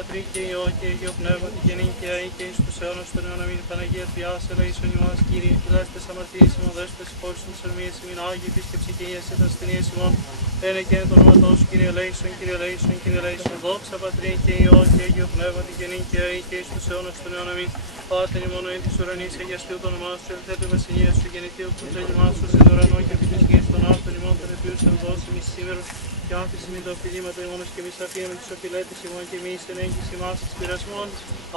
Πατρί και Υιό και Υιό Πνεύματι και νυν και αεί και εις τους αιώνας των αιώνων αμήν. Παναγία Τριάς, ελεήσον ημάς, Κύριε, φυλάστε αμαρτίες ημών, δέσπες υπόρους της ορμίας ημών, Άγιοι επίσκεψη και ίαση τα ασθενείας ημών. Ένε και εν το όνομα σου, Κύριε ελεήσον, Κύριε ελεήσον, Κύριε ελεήσον. Δόξα Πατρί και Υιό και Υιό Πνεύματι και νυν και αεί και εις τους αιώνας των αιώνων αμήν. Πάτερ ημών εν της ουρανής, αγιαστεί το όνομά σου, ελθέτω η βασιλεία σου, γεννηθεί ο θέλημάς σου, σε ουρανό και επί της γης των άρθρων ημών των οποίους ελδώσιμοι σήμερα. Και άφησε μην τα οφειλήματα ημώνας και εμείς αφήνουμε τους οφειλέτες ημών και εμείς εν έγκυση ημάς εις πειρασμών,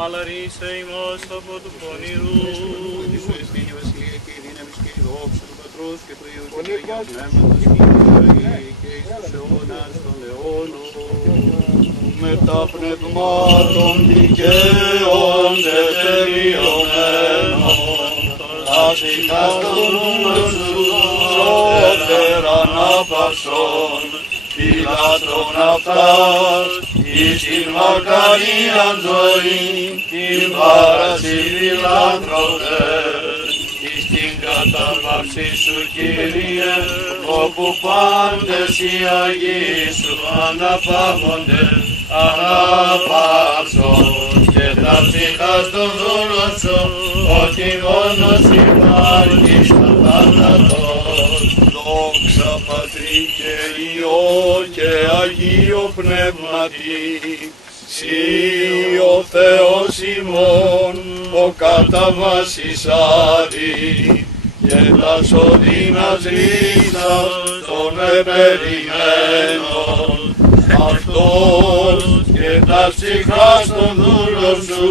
αλλά ρίσε ημάς από του πονηρού. Σου εστίν η βασιλεία και η δύναμη και η δόξα του Πατρός και του Υιού και του Αγίου Πνεύματος και εις τους αιώνας των αιώνων. Με τα πνευμάτων δικαίων και τελειωμένων, ασυχάς των νους σου σώτεραν απασών, φυλάτων αυτάς, εις την μακαρίαν ζωή, την πάραση φιλάνθρωπες, εις την κατάβαυση σου, Κύριε, όπου πάντες οι Αγίοι σου αναπαύονται, αναπαύσον και τα ψυχάς των δούλων σου, ότι μόνος υπάρχει στα θάνατος. Δόξα Πατρί και Υιό και Αγίο Πνεύματι, Συ ο Θεός ημών, ο κατά βάσης Άδη, και τα σωδίνας ρίζας των επερημένων, αυτός και τα ψυχάς των δούλων σου,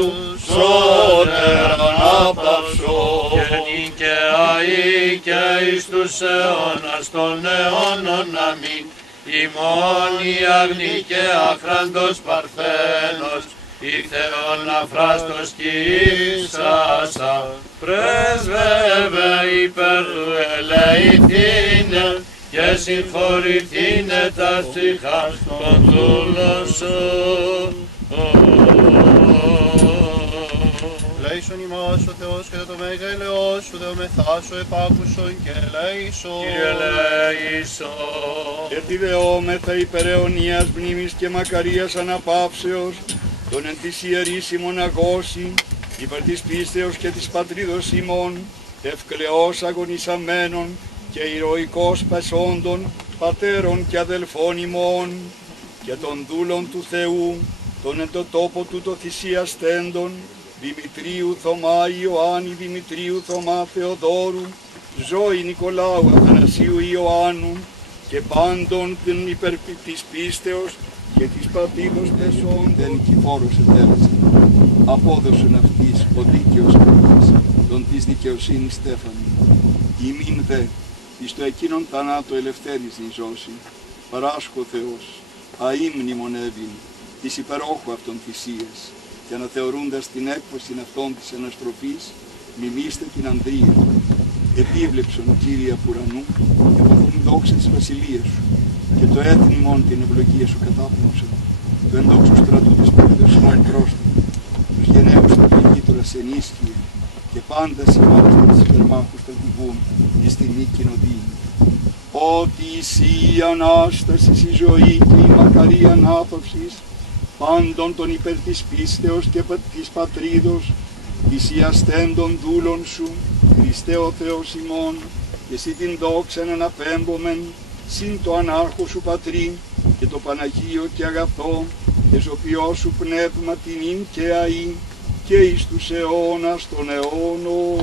σώτεραν απαυσόν. Και νυν και αεί και εις τους αιώνας των αιώνων αμήν. Ημών η αγνή και αχράντος Παρθένος, ήρθε ο ναυράστος κι ήσασα, πρέσβευε υπέρ του ελεηθήνε και συγχωρηθήνε τα ψυχάς των δούλων σου. Ελέησον ημάς ο Θεός και το μέγα ελεός σου, δεομεθάσω επάκουσον και ελέησον. Κύριε ελέησον. Γιατί δεόμεθα υπερ αιωνίας μνήμης και μακαρίας αναπαύσεως, τον εν της ιερής ημών αγώσει, υπέρ της πίστεως και της πατρίδος ημών, ευκλαιός αγωνισαμένων και ηρωικός πεσόντων, πατέρων και αδελφών ημών, και των δούλων του Θεού, τον εν το τόπο του το θυσιαστέντων, Δημητρίου Θωμά, Ιωάννη Δημητρίου Θωμά Θεοδόρου, Ζώη Νικολάου Αθανασίου Ιωάννου, και πάντων την υπέρ της πίστεως και της πατρίδος πεσόντων, νικηφόρος ετέλεσε. Απόδοσον αυτής ο δίκαιος κριτής, τον της δικαιοσύνης στέφανη. Ημίν δε, εις το εκείνον θανάτο ελευθέριζε η ζώση, παράσχω Θεός, αείμνημονεύειν, της υπερόχου αυτών θυσίες, και αναθεωρούντας την έκβαση αυτών της αναστροφής, μιμήστε την ανδρεία. Επίβλεψον, Κύριε Απουρανού, και παθούν δόξα της βασιλείας σου, και το έθνη μόν την ευλογία σου κατάπνωσαν, το ενδόξου στρατού της περίδος ημών πρόστατο, τους γενναίους τα πληγήτωρας ενίσχυε, και πάντα σημάδιστα της υπερμάχους στρατηγούν, εις την νίκην οδύνη. Ότι εσύ η Ανάσταση, η ζωή και η μακαρία ανάπαυσης, πάντων των υπέρ της πίστεως και της πατρίδος, θυσιαστέντων δούλων σου, Χριστέ ο Θεός ημών, και εσύ την δόξαν αναπέμπομεν, συν το ανάρχο σου Πατρί, και το Παναγίο και αγαθό, και ζωπιό σου πνεύμα τιμήν και αΐ, και εις τους αιώνας των αιώνων.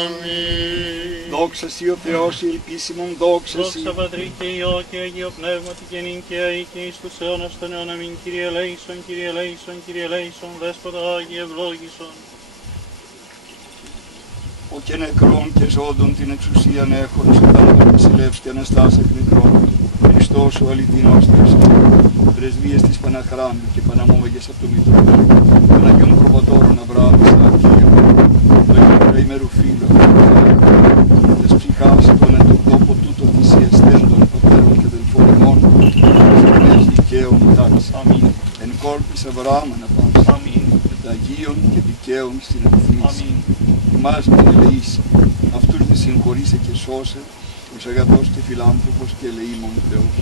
Αμήν. Δόξα Συ ο Θεός, η ελπίσιμον δόξα Συ. Δόξα Πατρί και Υιό και Αγίο Πνεύματι και νυν και αεί και εις τους αιώνας των αιώνων αμήν. Κύριε ελέησον, Κύριε ελέησον, Κύριε ελέησον, Δέσποτα Άγιε ευλόγησον. Ο και νεκρών και ζώντων την εξουσίαν έχοντας θάνατον βασιλεύς και αναστάς εκ νεκρών, Χριστός ο αληθινός Θεός, πρεσβείες της Παναχράμου και Παναμόμεγες από το Μητρό, των Αγίων Προπατώρων Αβραάμ, Ισαάκ και Ιακώβ, το ημερήμερου φίλο, της ψυχάς των εν τον τόπο τούτο θυσιαστέντων πατέρων και αδελφών ημών, της δικαίων τάξης. Αμήν. Εν κόρπης Αβραάμ αναπάμψη, Αμήν. Αγίων και δικαίων στην ευθύμηση. Αμήν. Μας μην ελεήσει, αυτούς δε συγχωρήσε και σώσε, ως αγαθός και φιλάνθρωπος και ελεήμων Θεός.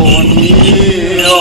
Αιωνία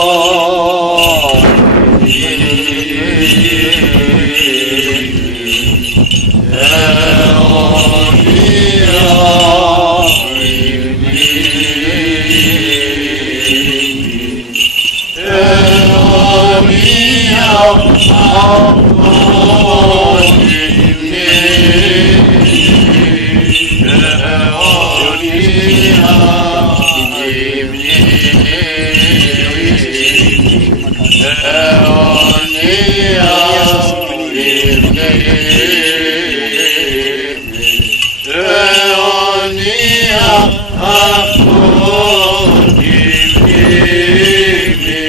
αυτόν τη μνήμη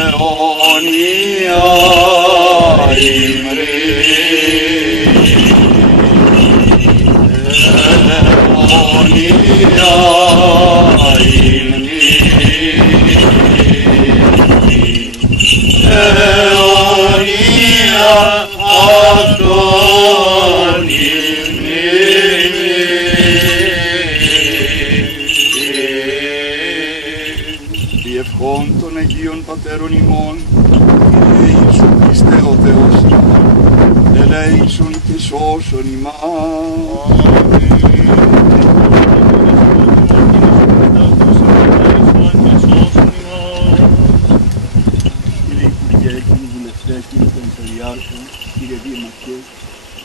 αιώνια ημρή. Διευχών των Αγίων Πατέρων ημών, ελέησον Χριστέ ο Θεός ημών, ελέησον και σώσον ημάς. Κύριε Υπουργέ, κύριοι βουλευτές, κύριε Περιφερειάρχο, κύριε Δήμαρχε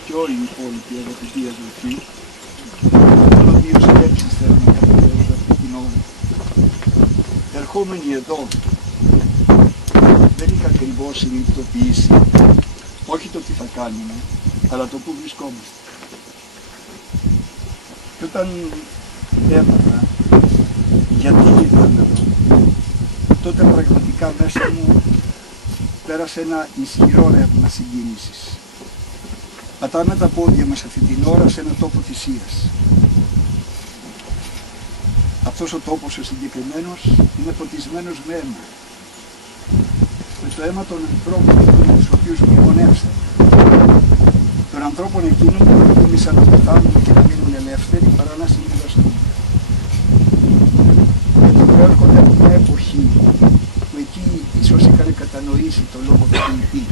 και όλοι οι υπόλοιποι αγαπητοί αδελφοί, μόνο δύο σκέψεις θέλω να καταφέρω αυτή την ώρα. Ερχόμενοι εδώ, δεν είχα ακριβώς συνειδητοποιήσει όχι το τι θα κάνουμε, αλλά το που βρισκόμαστε. Και όταν έμαθα γιατί ήρθαμε εδώ, τότε πραγματικά μέσα μου πέρασε ένα ισχυρό ρεύμα συγκίνησης. Πατάμε τα πόδια μας αυτή την ώρα σε έναν τόπο θυσίας. Αυτός ο τόπος ο συγκεκριμένος είναι ποτισμένος με αίμα. Με το αίμα των ανθρώπων τους οποίους μνημονεύσατε. Των ανθρώπων εκείνων που προτίμησαν να πεθάνουν και να μείνουν ελεύθεροι παρά να συμβιβαστούν. Γιατί προέρχονται από μια εποχή που εκεί ίσως είχαν κατανοήσει το λόγο του ποιητή.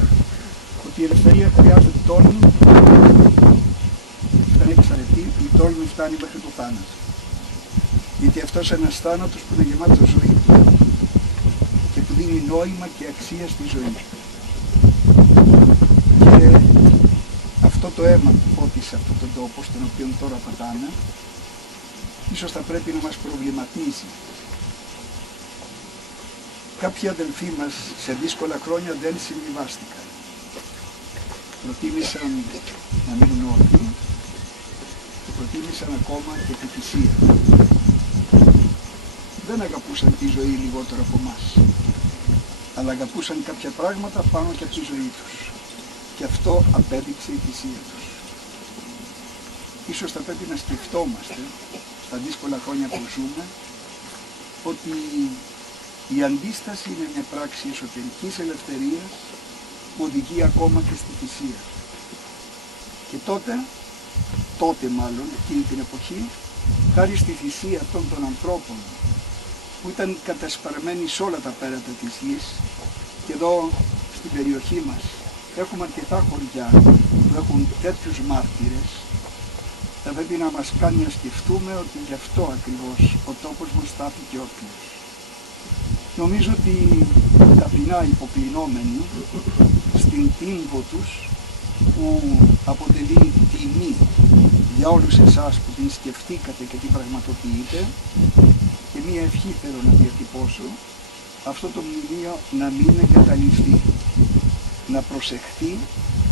Ότι η ελευθερία χρειάζεται τόλμη, όταν έχεις αρετή, η τόλμη φτάνει μέχρι το θάνατο. Γιατί αυτός είναι ένας θάνατος που είναι γεμάτος ζωή και που δίνει νόημα και αξία στη ζωή. Και αυτό το αίμα που πότισε αυτόν τον τόπο, στον οποίο τώρα πατάμε, ίσως θα πρέπει να μας προβληματίζει. Κάποιοι αδελφοί μας σε δύσκολα χρόνια δεν συμβιβάστηκαν. Προτίμησαν να μείνουν όρθιοι και προτίμησαν ακόμα και τη θυσία. Δεν αγαπούσαν τη ζωή λιγότερο από εμάς, αλλά αγαπούσαν κάποια πράγματα πάνω και από τη ζωή τους. Και αυτό απέδειξε η θυσία τους. Ίσως θα πρέπει να σκεφτόμαστε, στα δύσκολα χρόνια που ζούμε, ότι η αντίσταση είναι μια πράξη εσωτερικής ελευθερίας που οδηγεί ακόμα και στη θυσία. Και τότε μάλλον, εκείνη την εποχή, χάρη στη θυσία αυτών των ανθρώπων που ήταν κατασπαρμένοι σε όλα τα πέρατα της γης, και εδώ στην περιοχή μας έχουμε αρκετά χωριά που έχουν τέτοιους μάρτυρες, θα πρέπει να μας κάνει να σκεφτούμε ότι γι' αυτό ακριβώς ο τόπος μας στάθηκε όρθιος. Νομίζω ότι ταπεινά υποπληνόμενοι στην τύμβο τους, που αποτελεί τιμή για όλους εσάς που την σκεφτήκατε και την πραγματοποιείτε, και μία ευχή θέλω να διατυπώσω, αυτό το μνημείο να μην εγκαταλειφθεί, να προσεχθεί,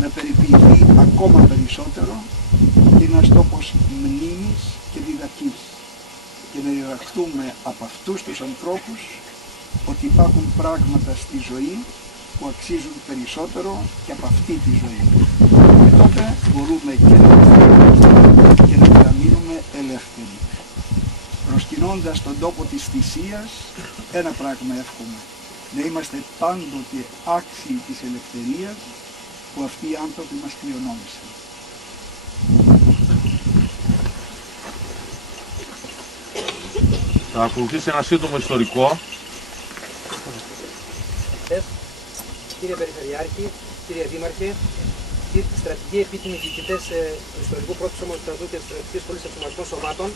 να περιποιηθεί ακόμα περισσότερο και ένας τόπος μνήμης και διδακής, και να διδαχθούμε από αυτούς τους ανθρώπους ότι υπάρχουν πράγματα στη ζωή που αξίζουν περισσότερο και από αυτή τη ζωή. Και τότε μπορούμε και να παραμείνουμε ελεύθεροι. Προσκυνώντας τον τόπο της θυσίας, ένα πράγμα εύχομαι, να είμαστε πάντοτε άξιοι της ελευθερίας που αυτοί οι άνθρωποι μας κληρονόμησαν. Θα ακολουθήσει ένα σύντομο ιστορικό. Κύριε Περιφερειάρχη, κύριε Δήμαρχε, στρατηγοί επίτιμοι διοικητές του Ιστορικού Πρώτου Σώματος Στρατού και της Στρατηγικής Σχολής Αξιωματικών Σωμάτων,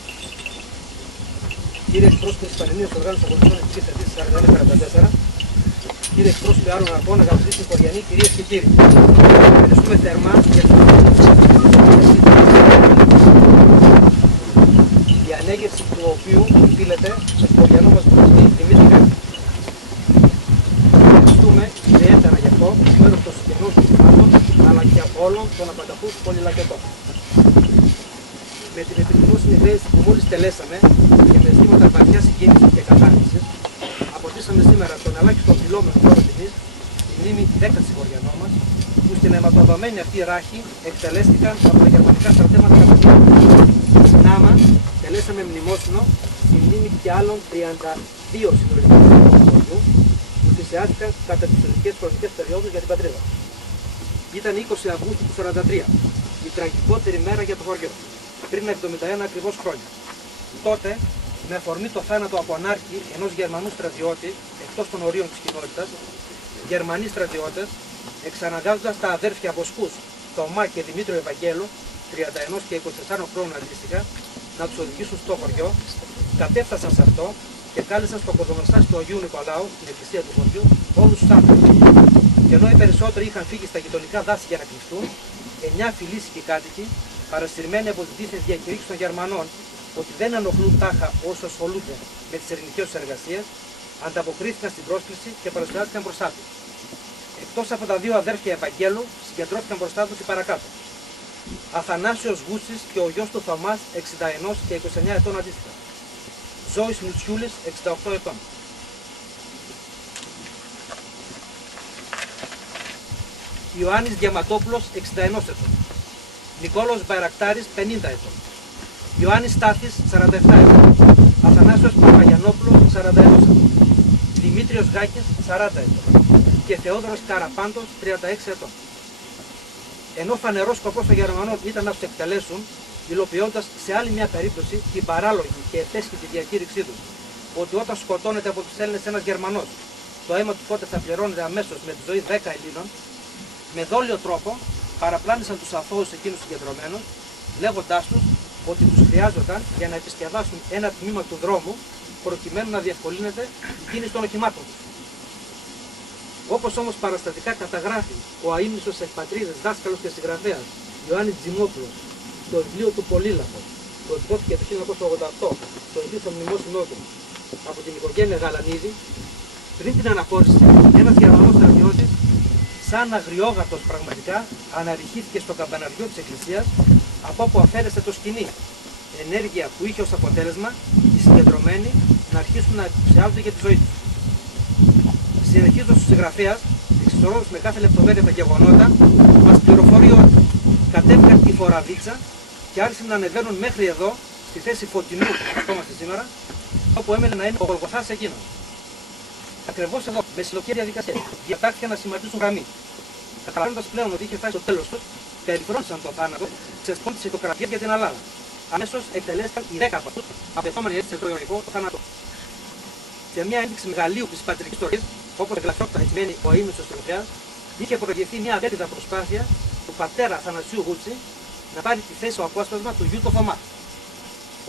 κύριε εκπρόσωποι της Πανελλήνιας Οργάνωσης Αγωνιστών Εθνικής Στρατής 41-44, κύριε εκπρόσωποι άλλων αρχών, αγαπητοί συγχωριανοί, κυρίες και κύριοι, ευχαριστούμε θερμά για την η ανέγερση του οποίου οφείλεται στο συγχωριανό μας βουλευτή Δημήτρη. Ευχαριστούμε ιδιαίτερα γι' αυτό εκ μέρους των συγκεκριμένων συστημάτων, αλλά και από όλων των απανταχούς πολυλακετών. Με την επιτυχούσα συνειδητές που μόλις τελέσαμε και με αισθήματα βαθιάς συγκίνησης και κατάρτισης, αποτίσαμε σήμερα τον ελάχιστο οφειλόμενο φόρο τιμής στη μνήμη 10 συγχωριανών μας, που στην αιματοδομένη αυτή ράχη εκτελέστηκαν από τα γερμανικά στρατεύματα κατά τη Νάμα. Τελέσαμε μνημόσυνο στη μνήμη και άλλων 32 συνολικών του χωριού που θυσιάστηκαν κατά τις ιστορικές χρονικές περιόδους για την πατρίδα. Ήταν 20 Αυγούστου του 1943, η τραγικότερη μέρα για το χωριό, πριν 71 ακριβώς χρόνια. Τότε, με αφορμή το θάνατο από ανάρκη ενός Γερμανού στρατιώτη εκτός των ορίων της κοινότητας, Γερμανοί στρατιώτες, εξαναγκάζοντας τα αδέρφια Βοσκούς, Θωμά και Δημήτριο Ευαγγέλου, 31 και 24 χρόνων αντίστοιχα, να τους οδηγήσουν στο χωριό, κατέφτασαν σε αυτό και κάλεσαν στο κοδομοστάσιο του Αγίου Νικολάου, στην εκκλησία του χωριού, όλους τους άνθρωπους. Και ενώ οι περισσότεροι είχαν φύγει στα γειτονικά δάση για να κλειστούν, 9 φιλήσικοι κάτοικοι, παρασυρμένοι από την δίθεν διακηρύξη των Γερμανών ότι δεν ενοχλούν τάχα όσο ασχολούνται με τις ειρηνικές τους εργασίες, ανταποκρίθηκαν στην πρόσκληση και παρουσιάστηκαν μπροστά τους. Εκτός από τα δύο αδέρφια Ευαγγέλου, συγκεντρώθηκαν μπροστά τους οι παρακάτω. Αθανάσιος Γούτσης και ο γιος του Θωμάς, 61 και 29 ετών αντίστοιχα. Ζώης Μουτσιούλης, 68 ετών. Ιωάννης Διαματόπουλος, 61 ετών. Νικόλαος Μπαϊρακτάρης, 50 ετών. Ιωάννης Στάθης, 47 ετών. Αθανάσιος Παπαγιανόπουλος, 41 ετών. Δημήτριος Γάκης, 40 ετών. Και Θεόδωρος Καραπάντος, 36 ετών. Ενώ φανερός σκοπός των Γερμανών ήταν να τους εκτελέσουν, υλοποιώντας σε άλλη μια περίπτωση την παράλογη και ευαίσθητη διακήρυξή τους, ότι όταν σκοτώνεται από τους Έλληνες ένας Γερμανός, το αίμα του τότε θα πληρώνεται αμέσως με τη ζωή 10 Ελλήνων, με δόλιο τρόπο παραπλάνησαν τους αθώους εκείνους συγκεντρωμένους, λέγοντάς τους ότι τους χρειάζονταν για να επισκευάσουν ένα τμήμα του δρόμου, προκειμένου να διευκολύνεται η κίνηση των οχημάτων τους. Όπως όμως παραστατικά καταγράφει ο αείμνηστος εκπατρίδας, δάσκαλος και συγγραφέας Ιωάννης Τζιμόπουλος στο βιβλίο του Πολύλαφος, που εκδόθηκε το 1988 στο ετήσιο μνημόσυνό του από την οικογένεια Γαλανίδη, πριν την αναχώρηση, ένας Γερμανός στρατιώτης, σαν αγριόγατος πραγματικά, αναρριχήθηκε στο καμπαναριό της Εκκλησίας, από όπου αφαίρεσε το σκηνή. Ενέργεια που είχε ως αποτέλεσμα οι συγκεντρωμένοι να αρχίσουν να υποψιάζονται για τη ζωή τους. Συνεχίζοντας ο συγγραφέας, εξιστορώντας με κάθε λεπτομέρεια τα γεγονότα, μας πληροφορεί ότι κατέβηκαν τη Φοραδίτσα και άρχισαν να ανεβαίνουν μέχρι εδώ, στη θέση Φωτεινού που βρισκόμαστε σήμερα, όπου έμενε να είναι ο Γολγοθάς εκείνος. Ακριβώς εδώ, με συλλογική διαδικασία, διατάχθηκαν να σχηματίσουν γραμμή. Καταλαβαίνοντας πλέον ότι είχε φτάσει στο τέλος τους, περιφρόνησαν τον θάνατο σε σπον της ηθοκρατίας για την Ελλάδα. Αμέσως εκτελέστηκαν οι 10 από αυτούς, απαιτώμενοι έτσι σε προϊονικό θάνατο. Σε μια ένδειξη μεγαλείου της πατρικής ιστορίας, όπως εγγραφιόταν σημαίνει ο αείμνηστος συγγραφέας, είχε προηγηθεί μια απέτητα προσπάθεια του πατέρα Αθανασίου Γούτση να πάρει τη θέση ο απόσπασμα του γιου του Θωμά.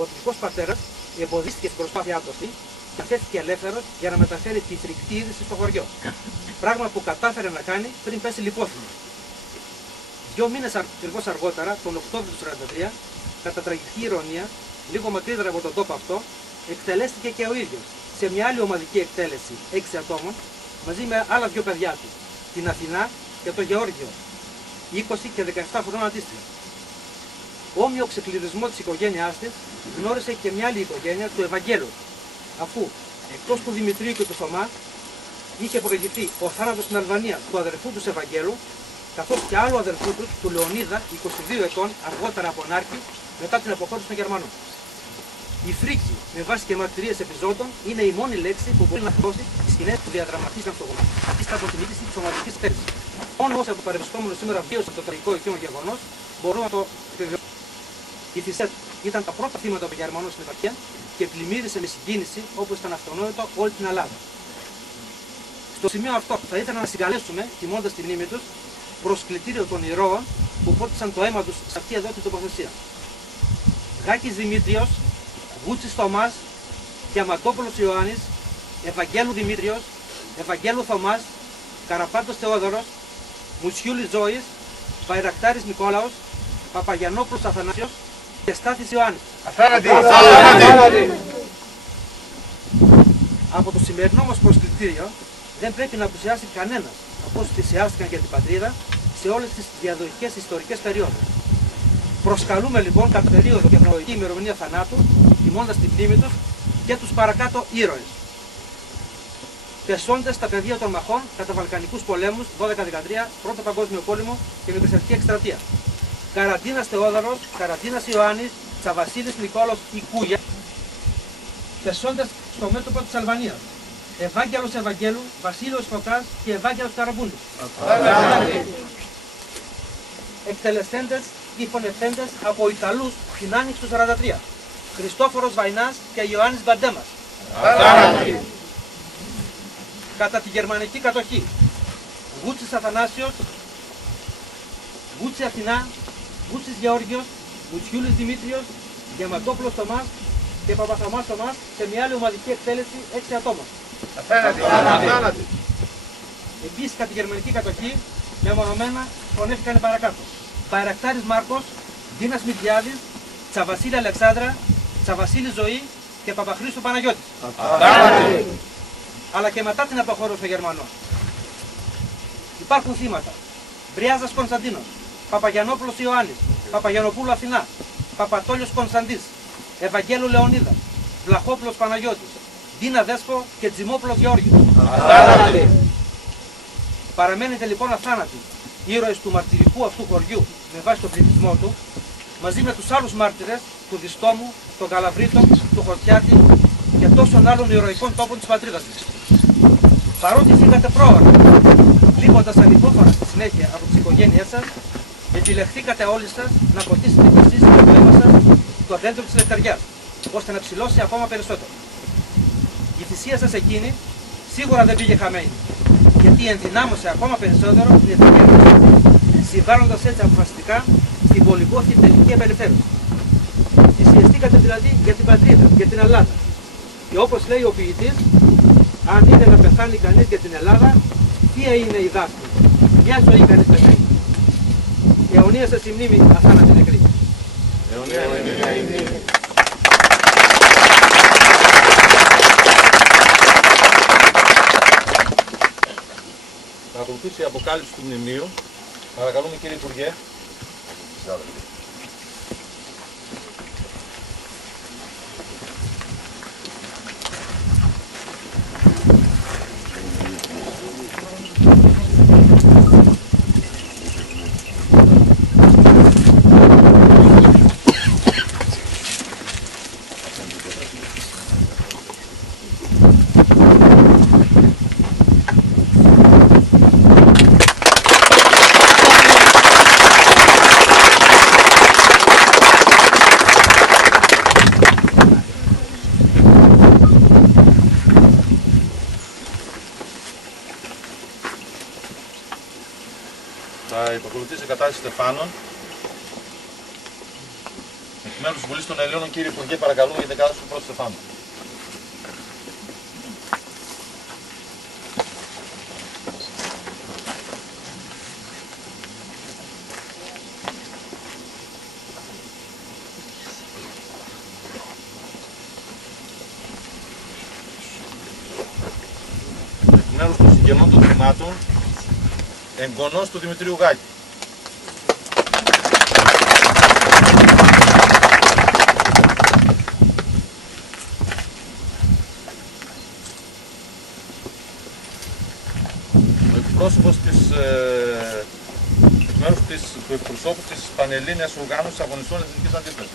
Ο τυπικός πατέρας εμποδίστηκε στην προσπάθειά του αυτή και αφέθηκε ελεύθερος για να μεταφέρει τη φρικτή είδηση στο χωριό. Πράγμα που κατάφερε να κάνει πριν πέσει λιπόθυμο. 2 μήνες ακριβώς αργότερα, τον Οκτώβριο του 1943, κατά τραγική ηρωνία, λίγο μακρύτερα από τον τόπο αυτό, εκτελέστηκε και ο ίδιος σε μια άλλη ομαδική εκτέλεση 6 ατόμων, μαζί με άλλα 2 παιδιά του, την Αθηνά και τον Γεώργιο, 20 και 17 χρόνων αντίστοιχα. Όμοιο ξεκλειδισμό της οικογένειάς της γνώρισε και μια άλλη οικογένεια του Ευαγγέλου, αφού εκτός του Δημητρίου και του Θωμά είχε προηγηθεί ο θάνατος στην Αλβανία του αδερφού του Ευαγγέλου, καθώς και άλλου αδερφού του, του Λεωνίδα, 22 ετών, αργότερα από Νάρκη, μετά την αποχώρηση των Γερμανών. Η φρίκη, με βάση και μαρτυρίες επιζώντων, είναι η μόνη λέξη που μπορεί να δώσει τις σκηνές που διαδραματίζαν στο γονό, ύστερα από την είδηση της ομαδικής εκτέλεσης. Μόνο όσοι από το παρευρισκόμενο σήμερα βίωσαν το τραγικό εκείνο γεγονός μπορούν να το επιβεβαιώσουν. Οι θυσίες ήταν τα πρώτα θύματα των Γερμανών στην επαρχία και πλημμύρισε με συγκίνηση, όπως ήταν αυτονόητο, όλη την Ελλάδα. Στο σημείο αυτό θα ήθελα να συγκαλέσουμε, τιμώντας τη μνήμη τους, προσκλητήριο των ηρώων που πότισαν το αίμα τους σε αυτή εδώ την τοποθεσία. Γάκης Δημήτριος, Γούτσης Θωμάς, Διαματόπουλος Ιωάννης, Ευαγγέλου Δημήτριος, Ευαγγέλου Θωμάς, Καραπάντος Θεόδωρος, Μουτσιούλης Ζώης, Μπαϊρακτάρης Νικόλαος, Παπαγιανόπουλος Αθανάσιος και Στάθης Ιωάννης. Αθάνατη! Από το σημερινό μας προσκλητήριο δεν πρέπει να απουσιάσει κανένας από όσους θυσιάστηκαν για την πατρίδα σε όλες τις διαδοχικές ιστορικές περιόδους. Προσκαλούμε λοιπόν κατά περίοδο και χρονολογική ημερομηνία θανάτου, τιμώντας την μνήμη τους και τους παρακάτω ήρωες. Πεσόντες στα πεδία των μαχών κατά Βαλκανικούς πολέμους 12-13, Πρώτο Παγκόσμιο Πόλεμο και Μικρασιατική Εκστρατεία. Καραντίνας Θεόδωρος, Καραντίνας Ιωάννης, Τσαβασίλης Νικόλος Ικούγια. Πεσόντες στο μέτωπο της Αλβανίας. Ευάγγελος Ευαγγέλου, Βασίλειος Φωκάς και Ευάγγελος Καραμπούντου. Εκτελεστέντες ή φωνευτέντες από Ιταλούς την Άνοιξη του 43. Χριστόφορος Βαϊνάς και Ιωάννης Μπαντέμας. Κατά τη γερμανική κατοχή. Βούτσης Αθανάσιος, Βούτσι Αθηνά, Βούτσης Γεώργιος, Βουτσιούλης Δημήτριος, Διαματόπουλος Θωμάς και Παπαθωμάς Θωμάς σε μια άλλη ομαδική εκτέλεση 6 ατόμων. Επίσης κατά τη γερμανική κατοχή μεμονωμένα φωνεύτηκαν παρακάτω. Μπαϊρακτάρης Μάρκος, Δίνας Μητριάδης, Τσαβασίλη Αλεξάνδρα, Τσαβασίλη Ζωή και Παπαχρήστου Παναγιώτης. Αλλά και μετά την αποχώρηση των Γερμανών. Υπάρχουν θύματα. Μπριάζας Κωνσταντίνος, Παπαγιαννόπουλος Ιωάννης, Παπαγιαννοπούλου Αθηνά, Παπατόλιος Κωνσταντής, Ευαγγέλου Λεωνίδα, Βλαχόπουλος Παναγιώτης, Δίνα Δέσπο και Τζιμόπουλος Γεώργιος. Παραμένετε λοιπόν αθάνατοι ήρωες του μαρτυρικού αυτού χωριού με βάση τον πληθυσμό του, μαζί με τους άλλους μάρτυρες του Διστόμου, των Καλαβρίτων, του Χορτιάτη και τόσων άλλων ηρωικών τόπων της πατρίδας της. Παρότι φύγατε πρόωρα, λείποντας ανυπόφορα στη συνέχεια από τις οικογένειές σας, επιλεχθήκατε όλοι σας να ποτίσετε κι εσείς με το αίμα σας το δέντρο της λευταριάς, ώστε να ψηλώσει ακόμα περισσότερο. Η θυσία σας εκείνη σίγουρα δεν πήγε χαμένη, γιατί ενδυνάμωσε ακόμα περισσότερο την εθνική ενότητα, συμβάλλοντας έτσι αποφασιστικά στην πολυπόθη τελική απελευθέρωση. Θυσιαστήκατε δηλαδή για την πατρίδα, για την Ελλάδα. Και όπως λέει ο ποιητής, αν είναι να πεθάνει κανείς για την Ελλάδα, ποια είναι η δάφνη. Μια ζωή κανείς πεθαίνει. Αιωνία σας η μνήμη, αθάνατη νεκρή. Θα ακολουθήσει η αποκάλυψη του μνημείου. Παρακαλούμε κύριε Υπουργέ. Θα υπακολουθήσει η κατάσταση Στεφάνων. Εκ μέρους της Βουλής των Ελλήνων, κύριε Υπουργέ, παρακαλούμε για την κατάσταση του πρώτου Στεφάνου. Εκ μέρους των συγγενών των θυμάτων, εγγονός του Δημητρίου Γάκη. Ο εκπρόσωπος του εκπροσώπου της Πανελλήνιας Οργάνωσης Αγωνιστών Εθνικής Αντίστασης.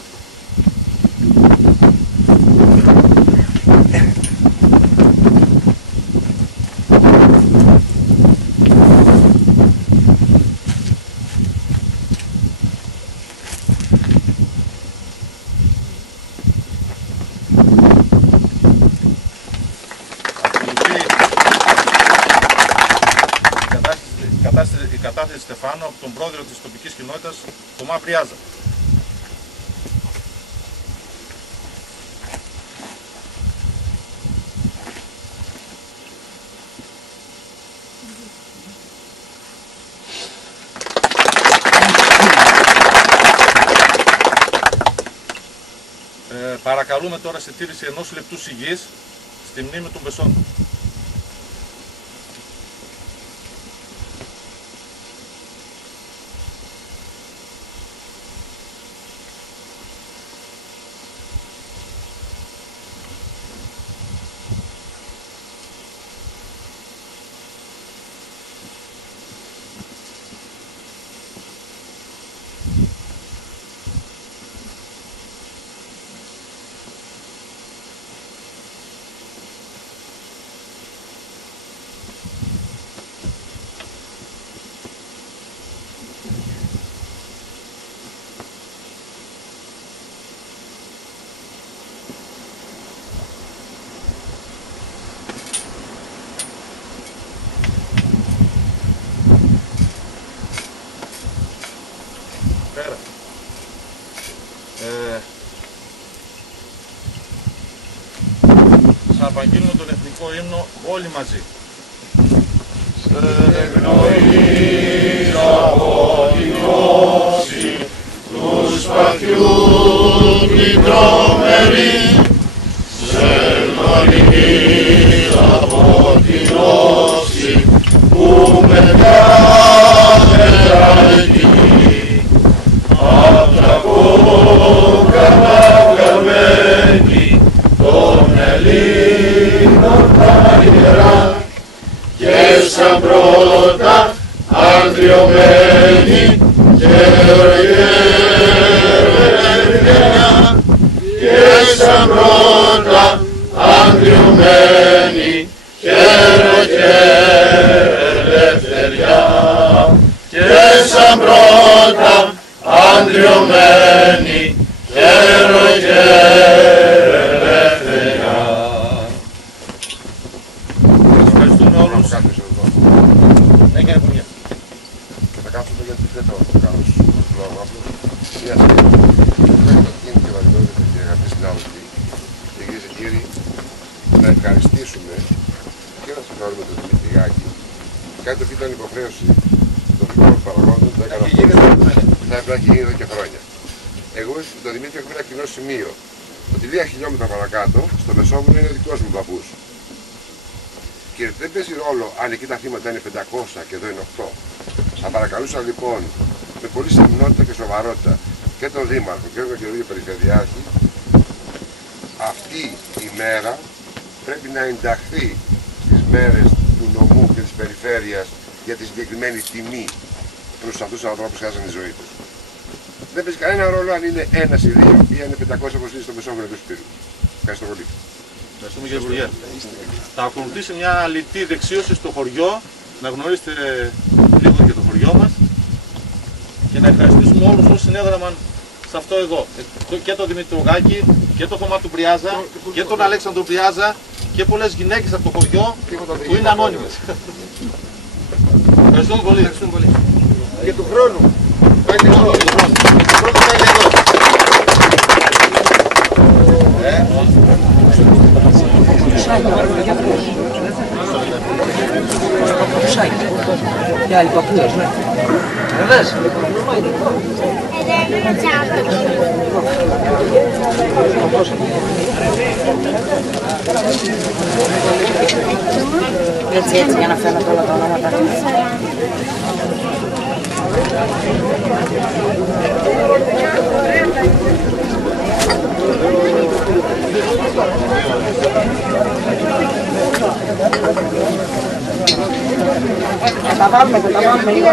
Η κατάθεση Στεφάνου από τον πρόεδρο της τοπικής κοινότητας, Θωμά Μπριάζα. Παρακαλούμε τώρα σε τήρηση 1 λεπτού σιγής στη μνήμη των πεσόντων. απαγγείλουμε τον εθνικό ύμνο όλοι μαζί. Σε γνωρίζω από την όση του σπαθιού την τρομερή. Σε γνωρίζω από την όση που μετά μετράει απ' τα κόκκαλα βγαλμένη των Ελλήνων τα ιερά και σαν πρώτα αντριωμένη και οργέρα και σαν πρώτα αντριωμένη και ελευθεριά και σαν πρώτα αντριωμένη και ελευθεριά. Ευχαριστούμε όλους. Ναι, κύριε Υπουργέ. Και θα κάτσουμε γιατί δεν θα το κάνω στους λόγους απλώς. Μια στιγμή. Είναι και βαρινότητα και αγαπητοί συνάδελφοι και κυρίες και κύριοι, να ευχαριστήσουμε και να συγχαρούμε τον Δημήτρη Γάκη. Κάτι το οποίο ήταν υποχρέωση των δικών παραγόντων, το έκανα αυτό. Θα έπρεπε να έχει γίνει εδώ και χρόνια. Εγώ τον Δημήτρη έχουμε ένα κοινό σημείο. Ότι 1000 χιλιόμετρα παρακάτω, στο Μεσόβουνο είναι ο δικός μου παππούς. Και δεν παίζει ρόλο αν εκεί τα θύματα είναι 500 και εδώ είναι 8. Θα παρακαλούσα λοιπόν με πολύ σεμνότητα και σοβαρότητα και τον Δήμαρχο και τον καινούργιο Περιφερειάρχη αυτή η μέρα πρέπει να ενταχθεί στις μέρες του νομού και της περιφέρειας για τη συγκεκριμένη τιμή προς αυτούς τους ανθρώπους που χάσαν τη ζωή τους. Δεν παίζει κανένα ρόλο αν είναι ένας ή δύο ή αν είναι 500 όπως είναι στο Μεσόβουνο του Σπύρου. Ευχαριστώ πολύ. Ευχαριστούμε κύριε Υπουργέ. Θα ακολουθήσει μια λιτή δεξίωση στο χωριό, να γνωρίσετε λίγο και το χωριό μας και να ευχαριστήσουμε όλους όσοι συνέδραμαν σε αυτό εδώ. Και τον Δημήτρη Γάκη, και τον Θωμά του Μπριάζα, και τον Αλέξανδρο Μπριάζα και πολλές γυναίκες από το χωριό που είναι ανώνυμες. Ευχαριστούμε πολύ. Και του χρόνου. Και άλλη παππούλες, ναι. Βεβαίως. Έτσι, για να φαίνονται όλα τα ονόματα. Θα τα βάλουμε λίγο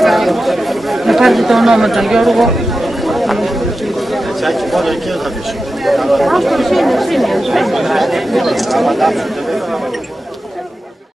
να πάρετε τα ονόματα, Γιώργο. Τσάκι, μόνο εκεί θα δεις.